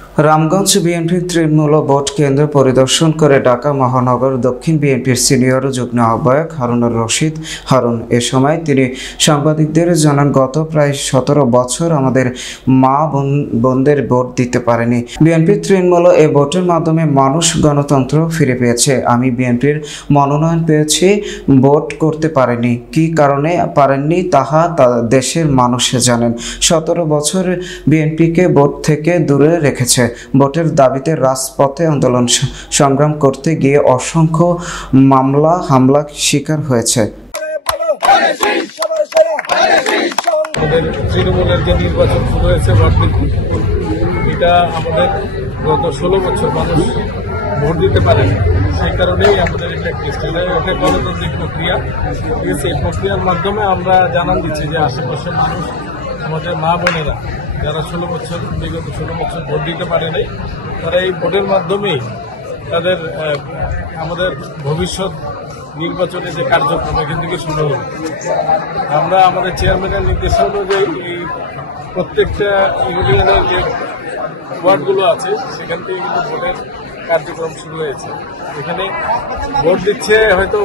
রামগঞ্জ বিএনপির তৃণমূল ভোট কেন্দ্র পরিদর্শন করে ঢাকা মহানগর দক্ষিণ বিএনপির সিনিয়র যুগ্ম আহ্বায়ক হারুনুর রশিদ হারুন। এ সময় তিনি সাংবাদিকদের জানান, গত প্রায় 17 বছর আমাদের মা বোনদের ভোট দিতে পারেনি। বিএনপির তৃণমূল এ ভোটের মাধ্যমে মানুষ গণতন্ত্র ফিরে পেয়েছে। আমি বিএনপির মনোনয়ন পেয়েছি, ভোট করতে পারেনি। কী কারণে পারেননি তাহা দেশের মানুষ জানেন। 17 বছর বিএনপিকে ভোট থেকে দূরে রেখেছে। ভোটের দাবিতে রাজপথে আন্দোলন সংগ্রাম করতে গিয়ে অসংখ্য মামলা হামলা শিকার হয়েছে। তৃণমূলের যে নির্বাচন শুরু হয়েছে, এটা আমাদের গত 16 বছর মানুষ ভোট দিতে পারেন। সেই কারণেই আমাদের এটা গণতান্ত্রিক প্রক্রিয়া। এই প্রক্রিয়ার মাধ্যমে আমরা জানান দিচ্ছি যে আশেপাশের মানুষ, আমাদের মা বোনেরা যারা বিগত 16 বছর ভোট দিতে পারে নাই, তারা এই ভোটের মাধ্যমেই তাদের আমাদের ভবিষ্যৎ নির্বাচনের যে কার্যক্রম এখান থেকে শুরু হবে। আমরা আমাদের চেয়ারম্যানের নির্দেশ অনুযায়ী এই প্রত্যেকটা ইউনিয়নের যে ওয়ার্ডগুলো আছে সেখান থেকে কিন্তু ভোটের কার্যক্রম শুরু হয়েছে। এখানে ভোট দিচ্ছে হয়তো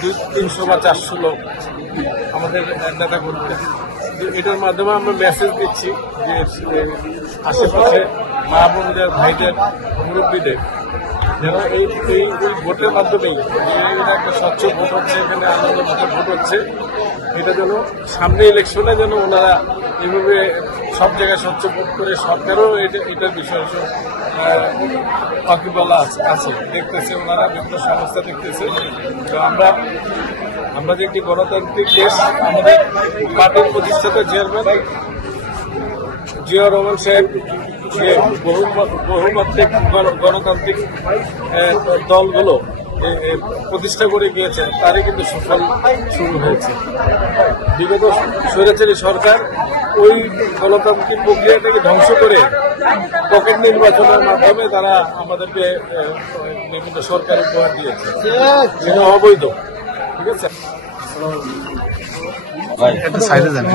200-300 বা 400 লোক আমাদের নেতা কর্মীরা। এটার মাধ্যমে আমরা মেসেজ দিচ্ছি যে আশেপাশে মা বোনদের, ভাইদের, মুরব্বীদের যেন এই ভোটের মাধ্যমেই এটা একটা স্বচ্ছ ভোট হচ্ছে, এখানে আনন্দ মতো ভোট হচ্ছে, এটা যেন সামনে ইলেকশনে যেন ওনারা এইভাবে সব জায়গায় স্বচ্ছ ভোট করে সরকারও এটার বিষয়ে বাকিবলা আছে দেখতেছে, ওনারা বিভিন্ন সমস্যা দেখতেছে। তো আমরা যে একটি গণতান্ত্রিক দেশ, আমাদের পার্টির প্রতিষ্ঠাতা চেয়ারম্যান জিয়াউর রহমান সাহেব যে বহুমাত্রিক গণতান্ত্রিক দলগুলো প্রতিষ্ঠা করে গিয়েছেন, তারই কিন্তু সফল শুরু হয়েছে। বিগত স্বৈরাচারী সরকার ওই গণতান্ত্রিক প্রক্রিয়াটাকে ধ্বংস করে পকেট নির্বাচনের মাধ্যমে তারা আমাদেরকে বিভিন্ন সরকার উপহার দিয়েছে, যেটা অবৈধ। ঠিক আছে, সাইডে যান।